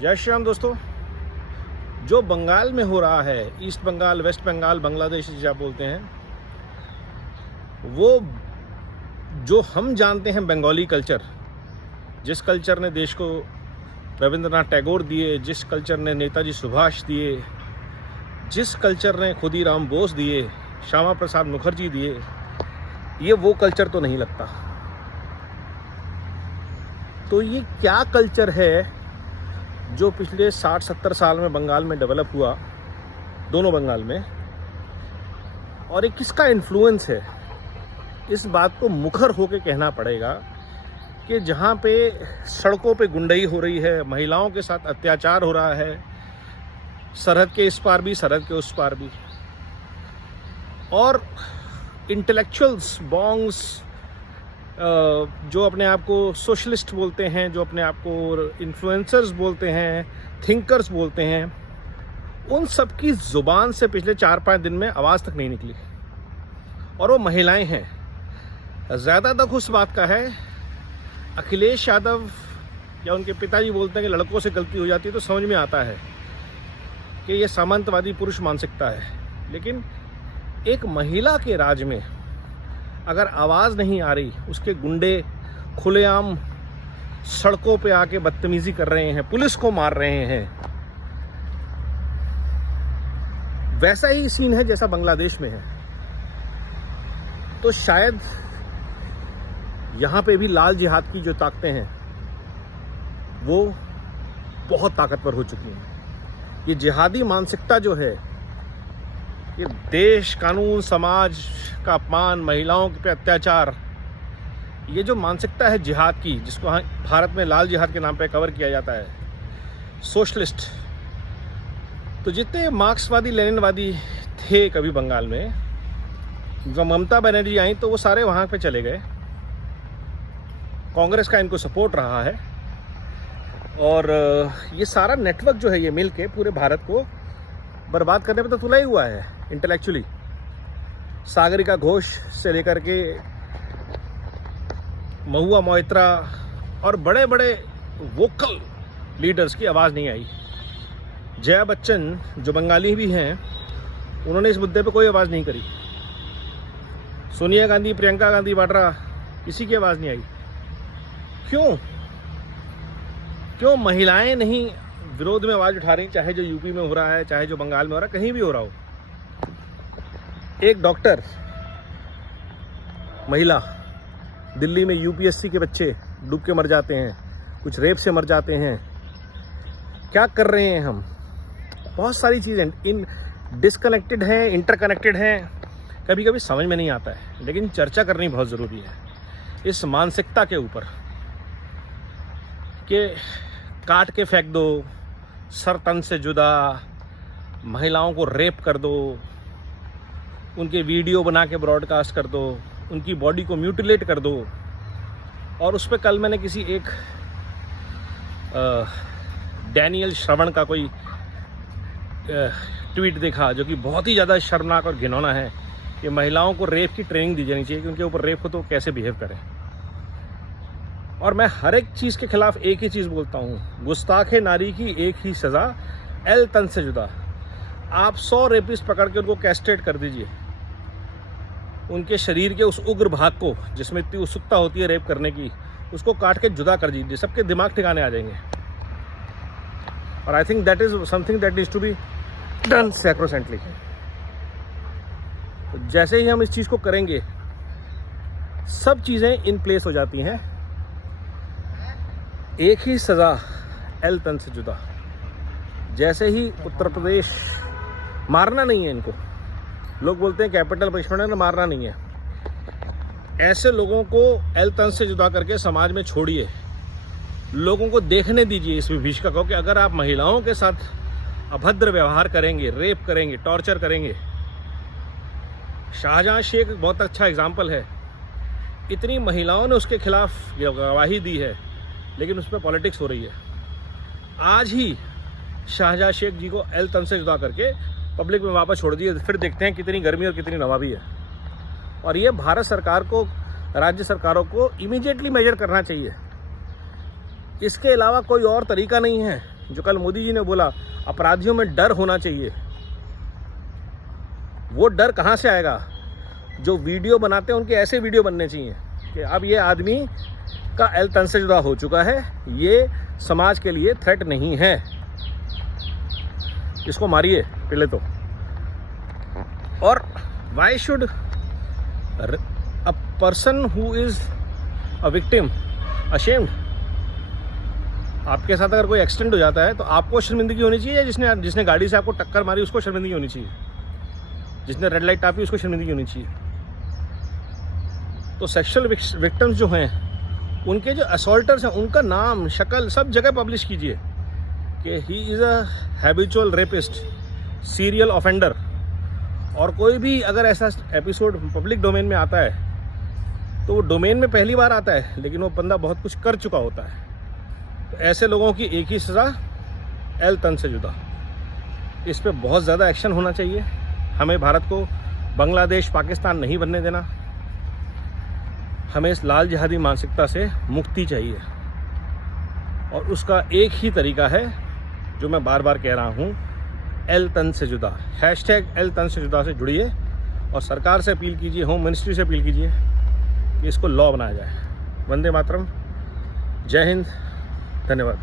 जय श्री राम दोस्तों। जो बंगाल में हो रहा है, ईस्ट बंगाल, वेस्ट बंगाल, बांग्लादेश जिसे आप बोलते हैं, वो जो हम जानते हैं बंगाली कल्चर, जिस कल्चर ने देश को रविंद्रनाथ टैगोर दिए, जिस कल्चर ने नेताजी सुभाष दिए, जिस कल्चर ने खुदीराम बोस दिए, श्यामा प्रसाद मुखर्जी दिए, ये वो कल्चर तो नहीं लगता। तो ये क्या कल्चर है जो पिछले 60-70 साल में बंगाल में डेवलप हुआ, दोनों बंगाल में, और ये किसका इन्फ्लुएंस है? इस बात को मुखर होकर कहना पड़ेगा कि जहाँ पे सड़कों पे गुंडई हो रही है, महिलाओं के साथ अत्याचार हो रहा है, सरहद के इस पार भी, सरहद के उस पार भी, और इंटेलेक्चुअल्स, बॉन्ग्स, जो अपने आप को सोशलिस्ट बोलते हैं, जो अपने आप को इन्फ्लुएंसर्स बोलते हैं, थिंकर्स बोलते हैं, उन सब की ज़ुबान से पिछले 4-5 दिन में आवाज़ तक नहीं निकली, और वो महिलाएं हैं। ज़्यादा दुख उस बात का है, अखिलेश यादव या उनके पिताजी बोलते हैं कि लड़कों से गलती हो जाती है, तो समझ में आता है कि ये सामंतवादी पुरुष मानसिकता है। लेकिन एक महिला के राज में अगर आवाज़ नहीं आ रही, उसके गुंडे खुलेआम सड़कों पे आके बदतमीजी कर रहे हैं, पुलिस को मार रहे हैं, वैसा ही सीन है जैसा बांग्लादेश में है, तो शायद यहाँ पे भी लाल जिहाद की जो ताकतें हैं वो बहुत ताकतवर हो चुकी हैं। ये जिहादी मानसिकता जो है, ये देश, कानून, समाज का अपमान, महिलाओं पे अत्याचार, ये जो मानसिकता है जिहाद की, जिसको भारत में लाल जिहाद के नाम पे कवर किया जाता है, सोशलिस्ट, तो जितने मार्क्सवादी, लेनिनवादी थे कभी बंगाल में, जब ममता बनर्जी आई तो वो सारे वहाँ पे चले गए। कांग्रेस का इनको सपोर्ट रहा है, और ये सारा नेटवर्क जो है, ये मिल के पूरे भारत को बर्बाद करने पे तो तुला ही हुआ है इंटेलेक्चुअली। सागरिका घोष से लेकर के महुआ मोइत्रा और बड़े बड़े वोकल लीडर्स की आवाज़ नहीं आई। जया बच्चन जो बंगाली भी हैं, उन्होंने इस मुद्दे पे कोई आवाज़ नहीं करी। सोनिया गांधी, प्रियंका गांधी वाड्रा, किसी की आवाज़ नहीं आई। क्यों महिलाएं नहीं विरोध में आवाज़ उठा रही? चाहे जो यूपी में हो रहा है, चाहे जो बंगाल में हो रहा है, कहीं भी हो रहा हो। एक डॉक्टर महिला, दिल्ली में यूपीएससी के बच्चे डूब के मर जाते हैं, कुछ रेप से मर जाते हैं। क्या कर रहे हैं हम? बहुत सारी चीज़ें इन डिसकनेक्टेड हैं, इंटरकनेक्टेड हैं, कभी कभी समझ में नहीं आता है, लेकिन चर्चा करनी बहुत ज़रूरी है इस मानसिकता के ऊपर कि काट के फेंक दो, सर तन से जुदा, महिलाओं को रेप कर दो, उनके वीडियो बना के ब्रॉडकास्ट कर दो, उनकी बॉडी को म्यूटिलेट कर दो। और उस पर कल मैंने किसी एक डैनियल श्रवण का कोई ट्वीट देखा, जो कि बहुत ही ज़्यादा शर्मनाक और घिनौना है, कि महिलाओं को रेप की ट्रेनिंग दी जानी चाहिए कि उनके ऊपर रेप हो तो कैसे बिहेव करें। और मैं हर एक चीज़ के खिलाफ एक ही चीज़ बोलता हूँ, गुस्ताखे नारी की एक ही सज़ा, एल तन से जुदा। आप 100 रेपिस्ट पकड़ के उनको कैस्ट्रेट कर दीजिए, उनके शरीर के उस उग्र भाग को जिसमें इतनी उत्सुकता होती है रेप करने की, उसको काट के जुदा कर दीजिए, सबके दिमाग ठिकाने आ जाएंगे। और I think that is something that needs to be done sacrosanctly. तो जैसे ही हम इस चीज़ को करेंगे, सब चीज़ें इन प्लेस हो जाती हैं। एक ही सज़ा, एल तन से जुदा। जैसे ही उत्तर प्रदेश, मारना नहीं है इनको, लोग बोलते हैं कैपिटल पनिशमेंट है ना, मारना नहीं है। ऐसे लोगों को एल तन से जुदा करके समाज में छोड़िए, लोगों को देखने दीजिए इस विभीषिका को कि अगर आप महिलाओं के साथ अभद्र व्यवहार करेंगे, रेप करेंगे, टॉर्चर करेंगे। शाहजहां शेख बहुत अच्छा एग्जाम्पल है। इतनी महिलाओं ने उसके खिलाफ गवाही दी है, लेकिन उस पर पॉलिटिक्स हो रही है। आज ही शाहजहां शेख जी को एल तन से जुदा करके पब्लिक में वापस छोड़ दिए, फिर देखते हैं कितनी गर्मी और कितनी नवाबी है। और ये भारत सरकार को, राज्य सरकारों को इमीडिएटली मेजर करना चाहिए। इसके अलावा कोई और तरीका नहीं है। जो कल मोदी जी ने बोला अपराधियों में डर होना चाहिए, वो डर कहाँ से आएगा? जो वीडियो बनाते हैं उनके ऐसे वीडियो बनने चाहिए कि अब ये आदमी का एल तन से जुदा हो चुका है, ये समाज के लिए थ्रेट नहीं है, इसको मारिए पहले तो। और why should a person who is a victim ashamed? आपके साथ अगर कोई एक्सीडेंट हो जाता है तो आपको शर्मिंदगी होनी चाहिए, या जिसने गाड़ी से आपको टक्कर मारी उसको शर्मिंदगी होनी चाहिए, जिसने रेड लाइट टापी उसको शर्मिंदगी होनी चाहिए? तो सेक्सुअल विक्टिम्स जो हैं, उनके जो असॉल्टर्स हैं, उनका नाम शक्ल सब जगह पब्लिश कीजिए कि he is a habitual rapist, serial offender. और कोई भी अगर ऐसा एपिसोड पब्लिक डोमेन में आता है तो वो डोमेन में पहली बार आता है, लेकिन वो बंदा बहुत कुछ कर चुका होता है। तो ऐसे लोगों की एक ही सज़ा, एल तन से जुदा। इस पे बहुत ज़्यादा एक्शन होना चाहिए। हमें भारत को बांग्लादेश, पाकिस्तान नहीं बनने देना। हमें इस लाल जिहादी मानसिकता से मुक्ति चाहिए, और उसका एक ही तरीका है जो मैं बार बार कह रहा हूँ, एल तन से जुदा। हैशटैग एल तन से जुदा से जुड़िए और सरकार से अपील कीजिए, होम मिनिस्ट्री से अपील कीजिए कि इसको लॉ बनाया जाए। वंदे मातरम, जय हिंद, धन्यवाद।